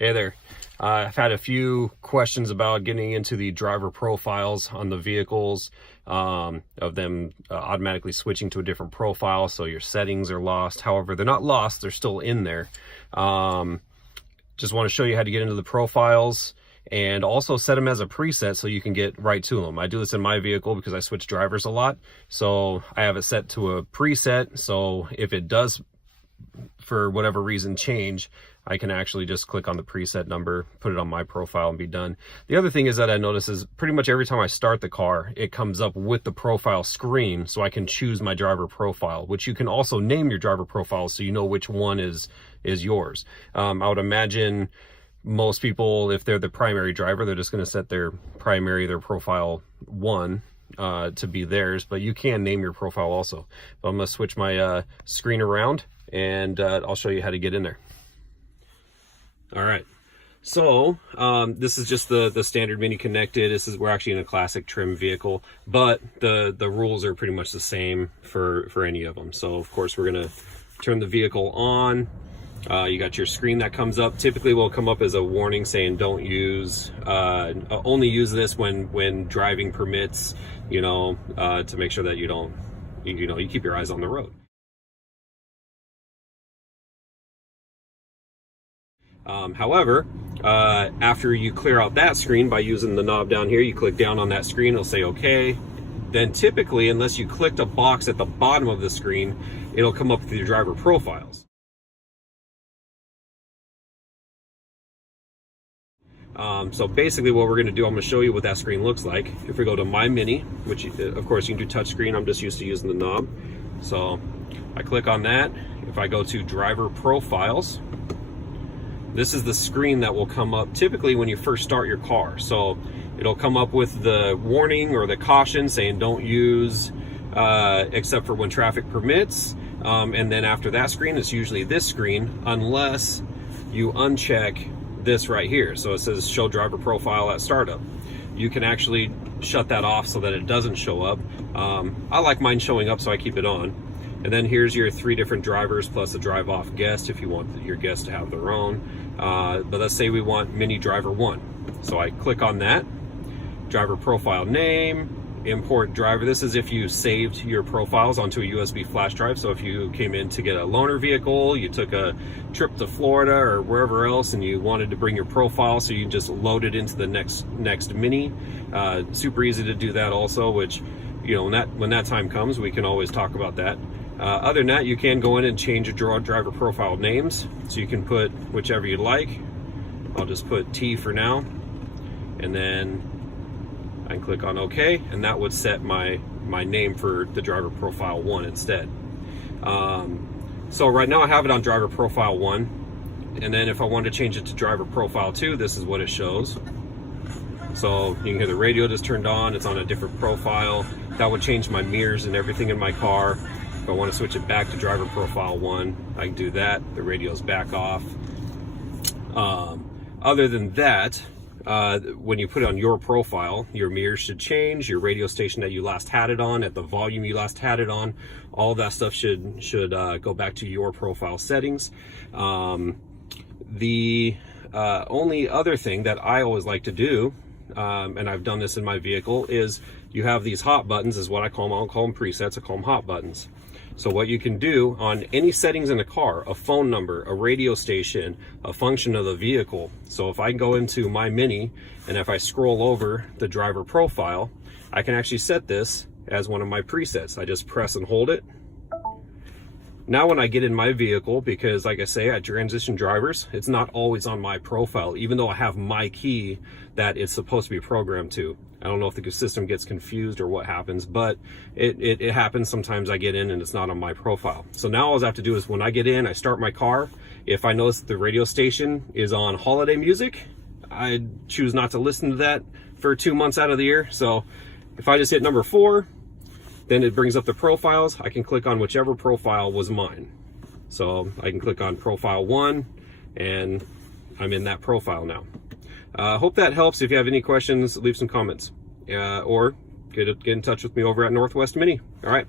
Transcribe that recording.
Hey there. I've had a few questions about getting into the driver profiles on the vehicles, of them automatically switching to a different profile, so your settings are lost. However, they're not lost, they're still in there. Just want to show you how to get into the profiles and also set them as a preset so you can get right to them. I do this in my vehicle because I switch drivers a lot, so I have it set to a preset, so if it does for whatever reason change, I can actually just click on the preset number, put it on my profile, and be done. The other thing is that I notice is pretty much every time I start the car, it comes up with the profile screen, so I can choose my driver profile, which you can also name your driver profile so you know which one is yours. I would imagine most people, if they're the primary driver, they're just going to set their profile 1 to be theirs, but you can name your profile also. But I'm going to switch my screen around, and I'll show you how to get in there. All right, so this is just the standard Mini connected. We're actually in a classic trim vehicle, but the rules are pretty much the same for any of them. So of course we're gonna turn the vehicle on. You got your screen that comes up. Typically will come up as a warning saying don't use, only use this when driving permits, to make sure that you keep your eyes on the road. However, after you clear out that screen by using the knob down here, you click down on that screen, it'll say okay. Then typically, unless you clicked a box at the bottom of the screen, it'll come up with your driver profiles. So basically what we're going to do, I'm going to show you what that screen looks like. If we go to My Mini, which of course you can do touch screen, I'm just used to using the knob. So I click on that. If I go to driver profiles, this is the screen that will come up typically when you first start your car. So it'll come up with the warning or the caution saying don't use except for when traffic permits. And then after that screen, it's usually this screen unless you uncheck this right here. So it says show driver profile at startup. You can actually shut that off so that it doesn't show up. I like mine showing up, so I keep it on. And then here's your 3 different drivers plus a drive off guest if you want your guests to have their own. But let's say we want Mini driver 1. So I click on that, driver profile name, import driver. This is if you saved your profiles onto a USB flash drive. So if you came in to get a loaner vehicle, you took a trip to Florida or wherever else, and you wanted to bring your profile, so you just load it into the next Mini. Super easy to do that also, which, when that time comes, we can always talk about that. Other than that, you can go in and change your driver profile names, so you can put whichever you like. I'll just put T for now, and then I can click on OK, and that would set my name for the driver profile 1 instead. So right now I have it on driver profile 1, and then if I wanted to change it to driver profile 2, this is what it shows. So you can hear the radio just turned on, it's on a different profile. That would change my mirrors and everything in my car. If I want to switch it back to driver profile 1, I can do that. The radio's back off. Other than that, when you put it on your profile, your mirrors should change, your radio station that you last had it on, at the volume you last had it on, all of that stuff should go back to your profile settings. The only other thing that I always like to do, and I've done this in my vehicle, is you have these hot buttons, is what I call them. I don't call them presets, I call them hot buttons. So what you can do on any settings in a car, a phone number, a radio station, a function of the vehicle. So if I go into My Mini, and if I scroll over the driver profile, I can actually set this as one of my presets. I just press and hold it. Now when I get in my vehicle, because like I say, I transition drivers, it's not always on my profile, even though I have my key that it's supposed to be programmed to. I don't know if the system gets confused or what happens, but it happens sometimes. I get in and it's not on my profile. So now all I have to do is when I get in, I start my car. If I notice that the radio station is on holiday music, I choose not to listen to that for 2 months out of the year. So if I just hit number 4, then it brings up the profiles. I can click on whichever profile was mine. So I can click on profile 1 and I'm in that profile now. Hope that helps. If you have any questions, leave some comments or get in touch with me over at Northwest Mini. All right.